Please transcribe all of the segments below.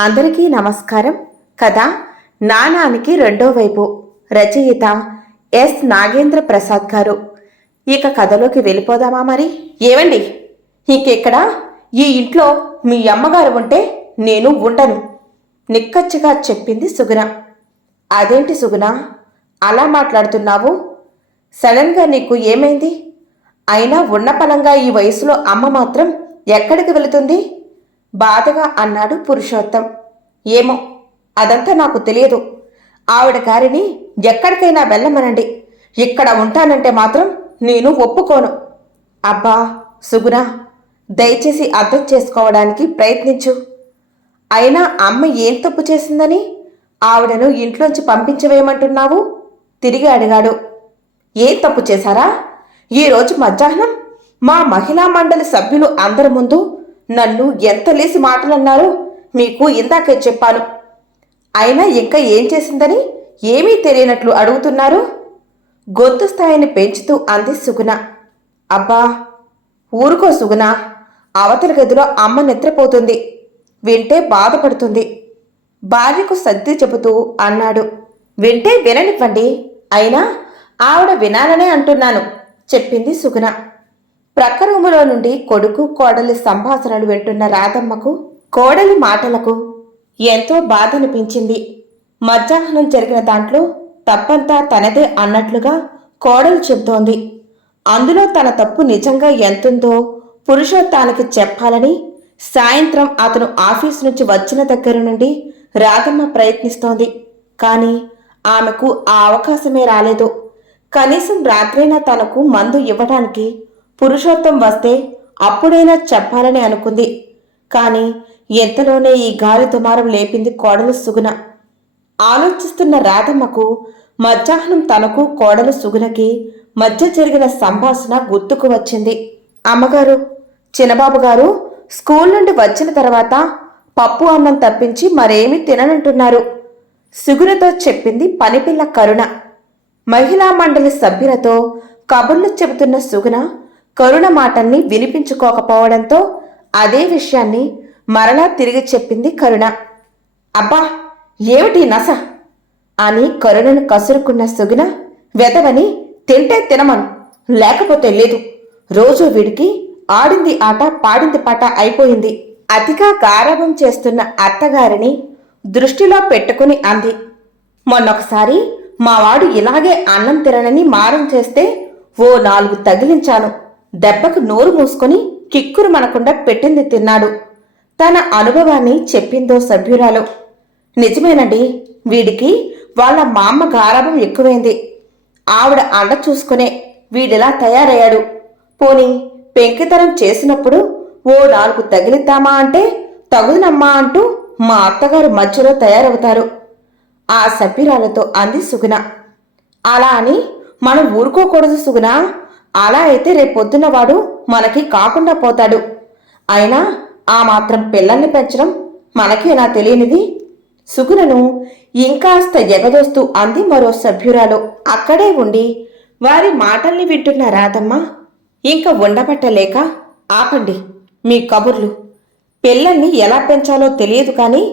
అందరికీ నమస్కారం. కథ నానానికి రెండో వైపు. రచయిత ఎస్ నాగేంద్ర ప్రసాద్ గారు. ఇక కథలోకి వెళ్ళిపోదామా మరి? ఏవండి, ఇంకెక్కడ ఈ ఇంట్లో మీ అమ్మగారు ఉంటే నేను ఉండను, నిక్కచ్చిగా చెప్పింది సుగుణ. అదేంటి సుగుణ, అలా మాట్లాడుతున్నావు? సడన్గా నీకు ఏమైంది? అయినా ఉన్న పలంగా ఈ వయసులో అమ్మ మాత్రం ఎక్కడికి వెళుతుంది? బాధగా అన్నాడు పురుషోత్తం. ఏమో, అదంతా నాకు తెలియదు. ఆవిడ గారిని ఎక్కడికైనా వెళ్ళమనండి, ఇక్కడ ఉంటానంటే మాత్రం నేను ఒప్పుకోను. అబ్బా సుగుణ, దయచేసి అర్థం చేసుకోవడానికి ప్రయత్నించు. అయినా అమ్మ ఏం తప్పు చేసిందని ఆవిడను ఇంట్లోంచి పంపించవేయమంటున్నావు? తిరిగి అడిగాడు. ఏం తప్పు చేశారా? ఈరోజు మధ్యాహ్నం మా మహిళా మండలి సభ్యులు అందరి ముందు నన్ను ఎంత లేసి మాటలన్నారో మీకు ఇందాకే చెప్పాను. అయినా ఇంకా ఏం చేసిందని ఏమీ తెలియనట్లు అడుగుతున్నారు? గొంతు స్థాయిని పెంచుతూ అంది సుగుణ. అబ్బా ఊరుకో సుగుణ, అవతల గదిలో అమ్మ నిద్రపోతుంది, వింటే బాధపడుతుంది, భార్యకు సర్ది చెబుతూ అన్నాడు. వింటే విననివ్వండి, అయినా ఆవిడ వినాలనే అంటున్నాను, చెప్పింది సుగుణ. ప్రక్క రూములో నుండి కొడుకు కోడలి సంభాషణలు వింటున్న రాధమ్మకు కోడలి మాటలకు ఎంతో బాధనిపించింది. మధ్యాహ్నం జరిగిన దాంట్లో తప్పంతా తనదే అన్నట్లుగా కోడలు చెబుతోంది. అందులో తన తప్పు నిజంగా ఎంతుందో పురుషోత్తానికి చెప్పాలని సాయంత్రం అతను ఆఫీసు నుంచి వచ్చిన దగ్గర నుండి రాధమ్మ ప్రయత్నిస్తోంది. కానీ ఆమెకు ఆ అవకాశమే రాలేదు. కనీసం రాత్రైనా తనకు మందు ఇవ్వడానికి పురుషోత్తం వస్తే అప్పుడైనా చెప్పాలని అనుకుంది. కాని ఎంతలోనే ఈ గాలి దుమారం లేపింది కోడలు సుగుణ. ఆలోచిస్తున్న రాధమ్మకు మధ్యాహ్నం తనకు కోడలు సుగుణకి మధ్య జరిగిన సంభాషణ గుర్తుకు వచ్చింది. అమ్మగారు, చిన్నబాబు గారు స్కూల్ నుండి వచ్చిన తర్వాత పప్పు అన్నం తప్పించి మరేమీ తిననంటున్నారు, సుగుణతో చెప్పింది పనిపిల్ల కరుణ. మహిళా మండలి సభ్యులతో కబుర్లు చెబుతున్న సుగుణ కరుణ మాటల్ని వినిపించుకోకపోవడంతో అదే విషయాన్ని మరలా తిరిగి చెప్పింది కరుణ. అబ్బా ఏమిటి నస అని కరుణను కసురుకున్న సుగుణ, వెదవని తింటే తినమను, లేకపోతే లేదు. రోజు వీడికి ఆడింది ఆట పాడింది పాట అయిపోయింది. అతిగా గారాబం చేస్తున్న అత్తగారిని దృష్టిలో పెట్టుకుని అంది. మొన్నొకసారి మావాడు ఇలాగే అన్నం తిననని మారం చేస్తే ఓ 4 తగిలించాను. దెబ్బకు నోరు మూసుకొని కిక్కురు మనకుండా పెట్టింది తిన్నాడు. తన అనుభవాన్ని చెప్పిందో సభ్యురాలు. నిజమేనండి, వీడికి వాళ్ళ మామ గారాబం ఎక్కువైంది. ఆవిడ అండ చూసుకునే వీడిలా తయారయ్యాడు. పోనీ పెంకితనం చేసినప్పుడు ఓ 4 తగిలిద్దామా అంటే తగుదనమ్మా అంటూ మా అత్తగారు మధ్యలో తయారవుతారు, ఆ సభ్యురాలతో అంది సుగుణ. అలా అని మనం ఊరుకోకూడదు సుగుణ. అలా అయితే రేపొద్దున వాడు మనకి కాకుండా పోతాడు. అయినా ఆ మాత్రం పిల్లల్ని పెంచడం మనకేనా తెలియనిది? సుగుణను ఇంకాస్త ఎగదోస్తూ అంది మరో సభ్యురాలు. అక్కడే ఉండి వారి మాటల్ని వింటున్న రాధమ్మ ఇంక ఉండబట్టలేక, ఆపండి మీ కబుర్లు. పిల్లల్ని ఎలా పెంచాలో తెలియదు కానీ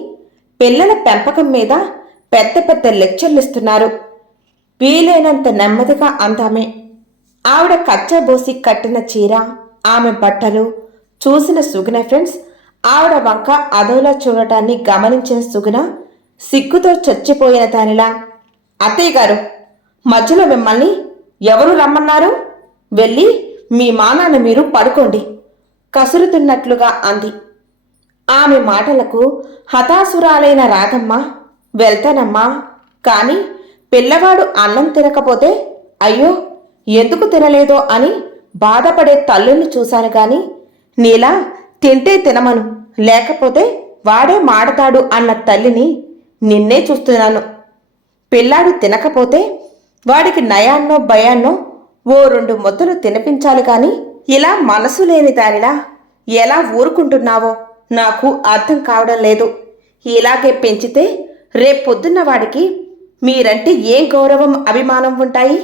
పిల్లల పెంపకం మీద పెద్ద పెద్ద లెక్చర్లిస్తున్నారు. వీలైనంత నెమ్మదిగా అందామే. ఆవిడ కచ్చబోసి కట్టిన చీర, ఆమె బట్టలు చూసిన సుగుణ ఫ్రెండ్స్ ఆవిడ వంక అదోలా చూడటాన్ని గమనించిన సుగుణ సిగ్గుతో చచ్చిపోయిన దానిలా, అత్తయ్య గారు, మధ్యలో మిమ్మల్ని ఎవరు రమ్మన్నారు? వెళ్ళి మీ మానాన్ని మీరు పడుకోండి, కసురుతున్నట్లుగా అంది. ఆమె మాటలకు హతాసురాలైన రాధమ్మ, వెళ్తానమ్మా, కాని పిల్లవాడు అన్నం తినకపోతే అయ్యో ఎందుకు తినలేదో అని బాధపడే తల్లుల్ని చూశాను గాని నీలా తింటే తినమను, లేకపోతే వాడే మాడతాడు అన్న తల్లిని నిన్నే చూస్తున్నాను. పిల్లాడు తినకపోతే వాడికి నయాన్నో భయాన్నో ఓ 2 ముద్దలు తినిపించాలి కాని ఇలా మనసు లేని దానిలా ఎలా ఊరుకుంటున్నావో నాకు అర్థం కావడం లేదు. ఇలాగే పెంచితే రేపొద్దున్న వాడికి మీరంటే ఏం గౌరవం అభిమానం ఉంటాయి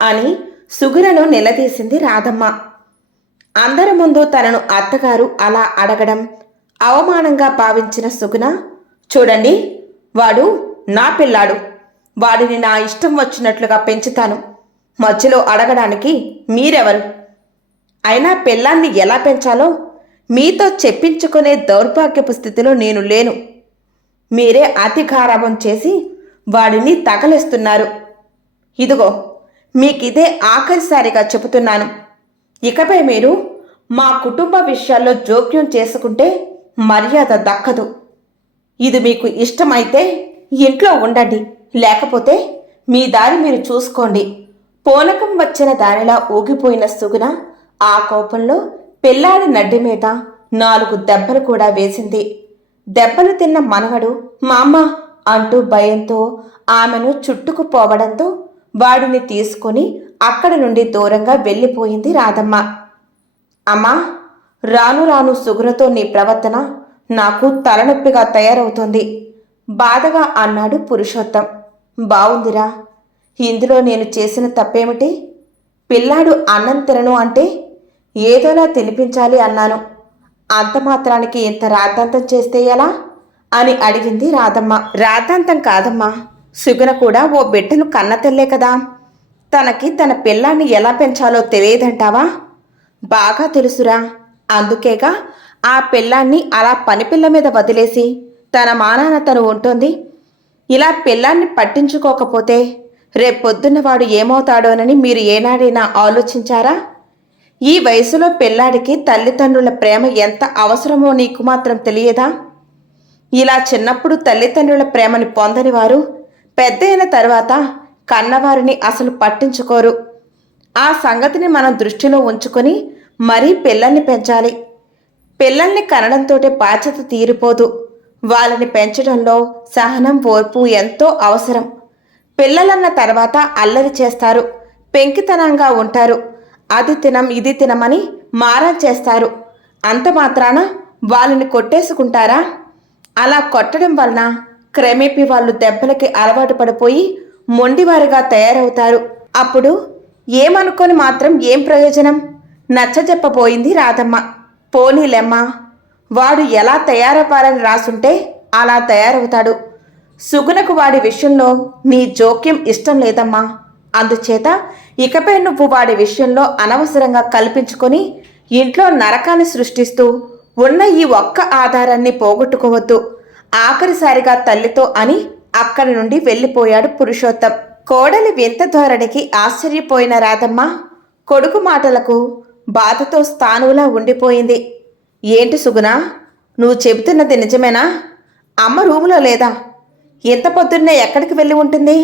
అని సుగుణను నిలదీసింది రాధమ్మ. అందరి ముందు తనను అత్తగారు అలా అడగడం అవమానంగా భావించిన సుగుణ చూడండి, వాడు నా పిల్లాడు. వాడిని నా ఇష్టం వచ్చినట్లుగా పెంచుతాను. మధ్యలో అడగడానికి మీరెవరు? అయినా పిల్లాన్ని ఎలా పెంచాలో మీతో చెప్పించుకునే దౌర్భాగ్యపు స్థితిలో నేను లేను. మీరే అతి గారాబం చేసి వాడిని తగలేస్తున్నారు. ఇదిగో, మీకిదే ఆఖరిసారిగా చెబుతున్నాను. ఇకపై మీరు మా కుటుంబ విషయాల్లో జోక్యం చేసుకుంటే మర్యాద దక్కదు. ఇది మీకు ఇష్టమైతే ఇంట్లో ఉండండి, లేకపోతే మీ దారి మీరు చూసుకోండి. పూనకం వచ్చిన దానిలా ఊగిపోయిన సుగుణ ఆ కోపంలో పిల్లాడి నడ్డి మీద 4 దెబ్బలు కూడా వేసింది. దెబ్బలు తిన్న మనవడు మామ అంటూ భయంతో ఆమెను చుట్టుకుపోవడంతో వాడిని తీసుకుని అక్కడి నుండి దూరంగా వెళ్ళిపోయింది రాధమ్మ. అమ్మా, రాను రాను సుగుణతో నీ ప్రవర్తన నాకు తలనొప్పిగా తయారవుతోంది, బాధగా అన్నాడు పురుషోత్తం. బావుందిరా, ఇందులో నేను చేసిన తప్పేమిటి? పిల్లాడు అన్నం తినను అంటే ఏదోలా తినిపించాలి అన్నాను. అంత మాత్రానికి ఇంత రాద్ధాంతం చేస్తే ఎలా అని అడిగింది రాధమ్మ. రాద్ధాంతం కాదమ్మా, సుగుణ కూడా ఓ బిడ్డను కన్నతెల్లే కదా. తనకి తన పిల్లాన్ని ఎలా పెంచాలో తెలియదంటావా? బాగా తెలుసురా. అందుకేగా ఆ పిల్లాన్ని అలా పనిపిల్ల మీద వదిలేసి తన మానాన తను ఉంటుంది. ఇలా పిల్లాన్ని పట్టించుకోకపోతే రేపొద్దున్న వాడు ఏమవుతాడోనని మీరు ఏనాడైనా ఆలోచించారా? ఈ వయసులో పిల్లాడికి తల్లిదండ్రుల ప్రేమ ఎంత అవసరమో నీకు మాత్రం తెలియదా? ఇలా చిన్నప్పుడు తల్లిదండ్రుల ప్రేమని పొందని వారు పెద్దయిన తర్వాత కన్నవారిని అసలు పట్టించుకోరు. ఆ సంగతిని మనం దృష్టిలో ఉంచుకొని మరీ పిల్లల్ని పెంచాలి. పిల్లల్ని కనడంతోటే బాధ్యత తీరిపోదు. వాళ్ళని పెంచడంలో సహనం, ఓర్పు ఎంతో అవసరం. పిల్లలన్న తర్వాత అల్లరి చేస్తారు, పెంకితనంగా ఉంటారు. అది తినం ఇది తినమని మారం చేస్తారు. అంత మాత్రాన వాళ్ళని కొట్టేసుకుంటారా? అలా కొట్టడం వలన క్రమేపీ వాళ్ళు దెబ్బలకి అలవాటు పడిపోయి మొండివారిగా తయారవుతారు. అప్పుడు ఏమనుకొని మాత్రం ఏం ప్రయోజనం? నచ్చజెప్పబోయింది రాధమ్మ. పోనీలెమ్మా, వాడు ఎలా తయారవ్వాలని రాసుంటే అలా తయారవుతాడు. సుగుణకు వాడి విషయంలో నీ జోక్యం ఇష్టం లేదమ్మా. అందుచేత ఇకపై నువ్వు వాడి విషయంలో అనవసరంగా కల్పించుకొని ఇంట్లో నరకాన్ని సృష్టిస్తూ ఉన్న ఈ ఒక్క ఆధారాన్ని పోగొట్టుకోవద్దు. ఆఖరిసారిగా తల్లితో అని అక్కడి నుండి వెళ్ళిపోయాడు పురుషోత్తం. కోడలి వింత ధోరణికి ఆశ్చర్యపోయిన రాధమ్మ కొడుకు మాటలకు బాధతో స్థానువులా ఉండిపోయింది. ఏంటి సుగుణ, నువ్వు చెబుతున్నది నిజమేనా? అమ్మ రూములో లేదా? ఎంత పొద్దున్నే ఎక్కడికి వెళ్ళి ఉంటుంది?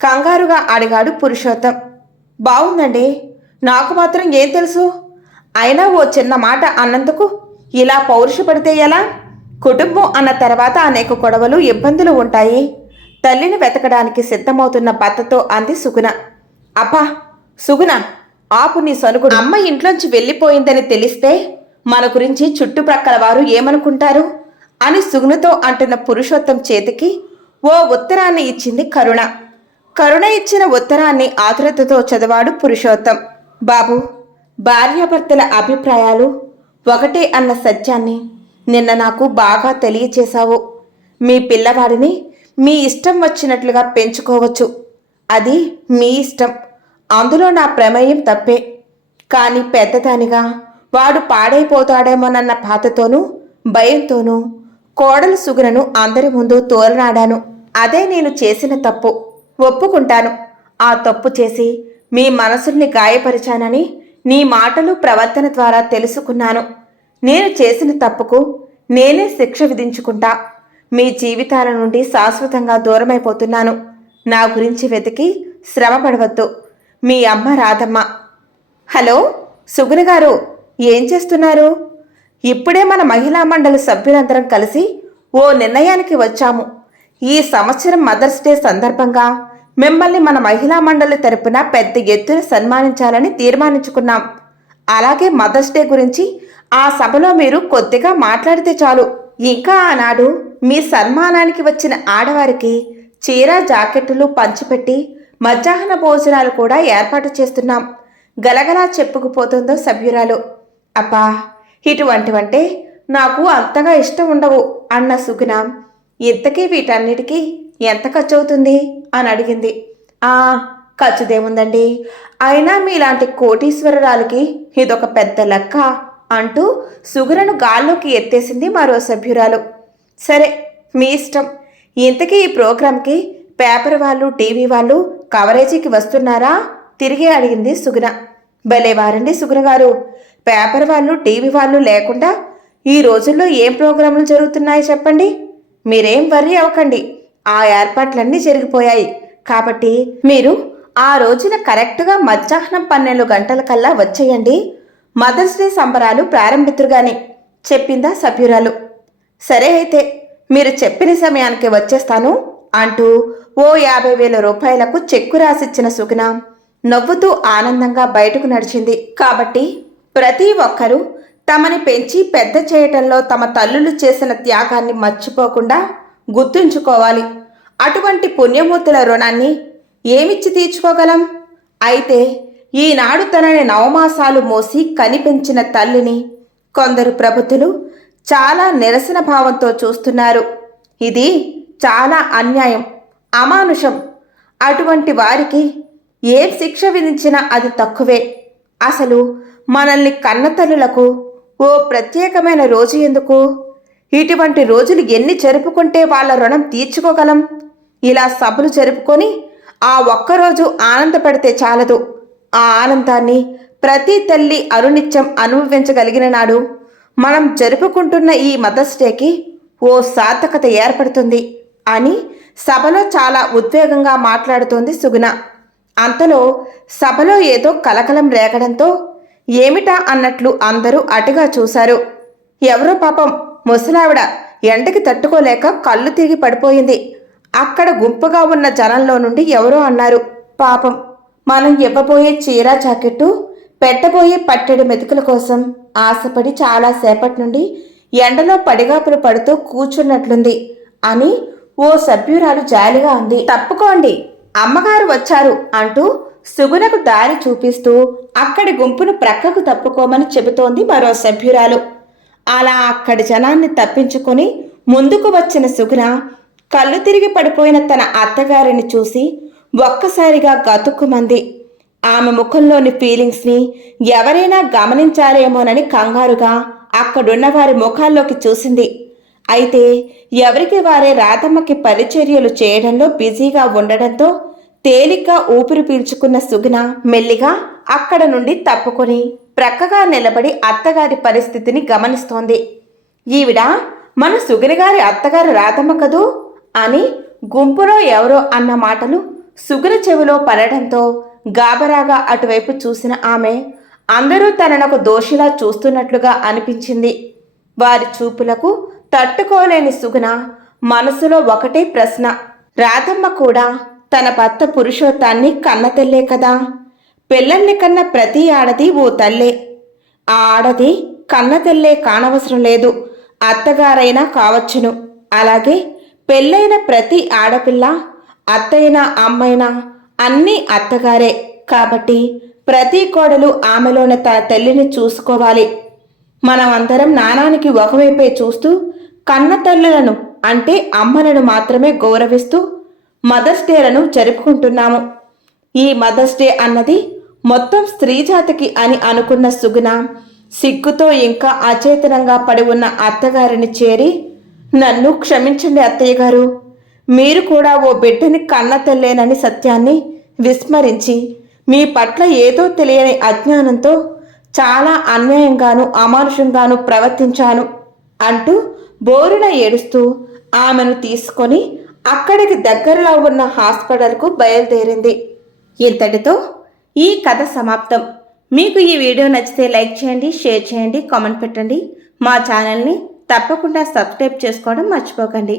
కంగారుగా అడిగాడు పురుషోత్తం. బావుందండి, నాకు మాత్రం ఏం తెలుసు? అయినా ఓ చిన్న మాట అన్నందుకు ఇలా పౌరుషపడితే ఎలా? కుటుంబం అన్న తర్వాత అనేక గొడవలు, ఇబ్బందులు ఉంటాయి. తల్లిని వెతకడానికి సిద్ధమవుతున్న భర్తతో అంది సుగుణ. అబ్బా సుగుణ, ఆపు నీ సనుగుడు. అమ్మ ఇంట్లోంచి వెళ్ళిపోయిందని తెలిస్తే మన గురించి చుట్టుప్రక్కల వారు ఏమనుకుంటారు అని సుగుణతో అంటున్న పురుషోత్తం చేతికి ఓ ఉత్తరాన్ని ఇచ్చింది కరుణ. కరుణ ఇచ్చిన ఉత్తరాన్ని ఆతురతతో చదివాడు పురుషోత్తం. బాబు, భార్యాభర్తల అభిప్రాయాలు ఒకటే అన్న సత్యాన్ని నిన్న నాకు బాగా తెలియచేశావు. మీ పిల్లవాడిని మీ ఇష్టం వచ్చినట్లుగా పెంచుకోవచ్చు. అది మీ ఇష్టం. అందులో నా ప్రమేయం తప్పే. కానీ పెద్దదానిగా వాడు పాడైపోతాడేమోనన్న బాధతోనూ భయంతోనూ కోడలు సుగుణను అందరి ముందు తోలనాడాను. అదే నేను చేసిన తప్పు. ఒప్పుకుంటాను. ఆ తప్పు చేసి మీ మనసుల్ని గాయపరిచానని నీ మాటలు, ప్రవర్తన ద్వారా తెలుసుకున్నాను. నేను చేసిన తప్పుకు నేనే శిక్ష విధించుకుంటా. మీ జీవితాల నుండి శాశ్వతంగా దూరమైపోతున్నాను. నా గురించి వెతికి శ్రమ పడవద్దు. మీ అమ్మ రాధమ్మ. హలో సుగుణ గారు, ఏం చేస్తున్నారు? ఇప్పుడే మన మహిళా మండలి సభ్యులందరం కలిసి ఓ నిర్ణయానికి వచ్చాము. ఈ సంవత్సరం మదర్స్ డే సందర్భంగా మిమ్మల్ని మన మహిళా మండలి తరపున పెద్ద ఎత్తున సన్మానించాలని తీర్మానించుకున్నాం. అలాగే మదర్స్ డే గురించి ఆ సభలో మీరు కొద్దిగా మాట్లాడితే చాలు. ఇంకా ఆనాడు మీ సన్మానానికి వచ్చిన ఆడవారికి చీర, జాకెట్టులు పంచిపెట్టి మధ్యాహ్న భోజనాలు కూడా ఏర్పాటు చేస్తున్నాం. గలగలా చెప్పుకుపోతుందో సభ్యురాలు. అబ్బా, ఇటువంటివంటే నాకు అంతగా ఇష్టం ఉండవు అన్న సుగుణ ఇంతకీ వీటన్నిటికీ ఎంత ఖర్చు అవుతుంది అని అడిగింది. ఆ ఖర్చుదేముందండి, అయినా మీలాంటి కోటీశ్వరరాలకి ఇదొక పెద్ద లెక్క అంటూ సుగుణను గాల్లోకి ఎత్తేసింది మరో సభ్యురాలు. సరే మీ ఇష్టం. ఇంతకీ ఈ ప్రోగ్రాంకి పేపర్ వాళ్ళు టీవీ వాళ్ళు కవరేజీకి వస్తున్నారా తిరిగి అడిగింది సుగుణ. భలే వారండి సుగుణ గారు, పేపర్ వాళ్ళు టీవీ వాళ్ళు లేకుండా ఈ రోజుల్లో ఏం ప్రోగ్రాంలు జరుగుతున్నాయో చెప్పండి. మీరేం వర్రీ అవ్వకండి, ఆ ఏర్పాట్లన్నీ జరిగిపోయాయి కాబట్టి మీరు ఆ రోజున కరెక్ట్గా మధ్యాహ్నం 12 గంటలకల్లా వచ్చేయండి, మదర్స్ డే సంబరాలు ప్రారంభితురుగాని చెప్పిందా సభ్యురాలు. సరే అయితే మీరు చెప్పిన సమయానికి వచ్చేస్తాను అంటూ ఓ 50,000 రూపాయలకు చెక్కు రాసిచ్చిన సుగుణ నవ్వుతూ ఆనందంగా బయటకు నడిచింది. కాబట్టి ప్రతి ఒక్కరూ తమని పెంచి పెద్ద చేయటంలో తమ తల్లులు చేసిన త్యాగాన్ని మర్చిపోకుండా గుర్తుంచుకోవాలి. అటువంటి పుణ్యమూర్తుల రుణాన్ని ఏమిచ్చి తీర్చుకోగలం? అయితే ఈనాడు తనని 9 మాసాలు మోసి కనిపెంచిన తల్లిని కొందరు ప్రభుత్వలు చాలా నిరసన భావంతో చూస్తున్నారు. ఇది చాలా అన్యాయం, అమానుషం. అటువంటి వారికి ఏం శిక్ష విధించినా అది తక్కువే. అసలు మనల్ని కన్నతల్లులకు ఓ ప్రత్యేకమైన రోజు ఎందుకు? ఇటువంటి రోజులు ఎన్ని జరుపుకుంటే వాళ్ళ రుణం తీర్చుకోగలం? ఇలా సభలు జరుపుకొని ఆ ఒక్కరోజు ఆనందపడితే చాలదు. ఆ ఆనందాన్ని ప్రతి తల్లి అనునిత్యం అనుభవించగలిగిన నాడు మనం జరుపుకుంటున్న ఈ మదర్స్ డేకి ఓ సార్థకత ఏర్పడుతుంది అని సభలో చాలా ఉద్వేగంగా మాట్లాడుతోంది సుగుణ. అంతలో సభలో ఏదో కలకలం రేగడంతో ఏమిటా అన్నట్లు అందరూ అటుగా చూశారు. ఎవరో పాపం ముసలావిడ ఎండకి తట్టుకోలేక కళ్ళు తిరిగి పడిపోయింది. అక్కడ గుంపుగా ఉన్న జనంలో నుండి ఎవరో అన్నారు, పాపం మనం ఇవ్వబోయే చీర జాకెట్టు పెట్టబోయే పట్టెడు మెతుకుల కోసం ఆశపడి చాలాసేపటి నుండి ఎండలో పడిగాపులు పడుతూ కూర్చున్నట్లుంది అని ఓ సభ్యురాలు జాలిగా అంది. తప్పుకోండి, అమ్మగారు వచ్చారు అంటూ సుగుణకు దారి చూపిస్తూ అక్కడి గుంపును ప్రక్కకు తప్పుకోమని చెబుతోంది మరో సభ్యురాలు. అలా అక్కడి జనాన్ని తప్పించుకొని ముందుకు వచ్చిన సుగుణ కళ్ళు తిరిగి పడిపోయిన తన అత్తగారిని చూసి ఒక్కసారిగా గతుక్కుమంది. ఆమె ముఖంలోని ఫీలింగ్స్ని ఎవరైనా గమనించారేమోనని కంగారుగా అక్కడున్న వారి ముఖాల్లోకి చూసింది. అయితే ఎవరికి వారే రాధమ్మకి పరిచర్యలు చేయడంలో బిజీగా ఉండడంతో తేలిగ్గా ఊపిరి పీల్చుకున్న సుగుణ మెల్లిగా అక్కడ నుండి తప్పుకొని ప్రక్కగా నిలబడి అత్తగారి పరిస్థితిని గమనిస్తోంది. ఈవిడ మన సుగుణగారి అత్తగారు రాధమ్మ కదూ అని గుంపులో ఎవరో అన్న మాటలు సుగుణ చెవిలో పడడంతో గాబరాగా అటువైపు చూసిన ఆమె అందరూ తననొక దోషిలా చూస్తున్నట్లుగా అనిపించింది. వారి చూపులకు తట్టుకోలేని సుగుణ మనసులో ఒకటే ప్రశ్న, రాధమ్మ కూడా తన భర్త పురుషోత్తాన్ని కన్నతల్లే కదా. పిల్లల్ని కన్న ప్రతి ఆడది ఓ తల్లే. ఆ ఆడది కన్నతల్లే కానవసరం లేదు, అత్తగారైనా కావచ్చును. అలాగే పెళ్ళైన ప్రతి ఆడపిల్ల అత్తైనా అమ్మైనా అన్నీ అత్తగారే. కాబట్టి ప్రతి కోడలు ఆమెలోని తన తల్లిని చూసుకోవాలి. మనమందరం నానానికి ఒకవైపే చూస్తూ కన్న తల్లులను అంటే అమ్మలను మాత్రమే గౌరవిస్తూ మదర్స్ డేలను జరుపుకుంటున్నాము. ఈ మదర్స్ డే అన్నది మొత్తం స్త్రీజాతికి అని అనుకున్న సుగుణ సిగ్గుతో ఇంకా అచేతనంగా పడి ఉన్న అత్తగారిని చేరి, నన్ను క్షమించండి అత్తయ్య గారు, మీరు కూడా ఓ బిడ్డని కన్న తల్లేనని సత్యాన్ని విస్మరించి మీ పట్ల ఏదో తెలియని అజ్ఞానంతో చాలా అన్యాయంగాను అమానుషంగాను ప్రవర్తించాను అంటూ బోరున ఏడుస్తూ ఆమెను తీసుకొని అక్కడికి దగ్గరలో ఉన్న హాస్పిటల్కు బయలుదేరింది. ఇంతటితో ఈ కథ సమాప్తం. మీకు ఈ వీడియో నచ్చితే లైక్ చేయండి, షేర్ చేయండి, కామెంట్ పెట్టండి. మా ఛానల్ని తప్పకుండా సబ్స్క్రైబ్ చేసుకోవడం మర్చిపోకండి.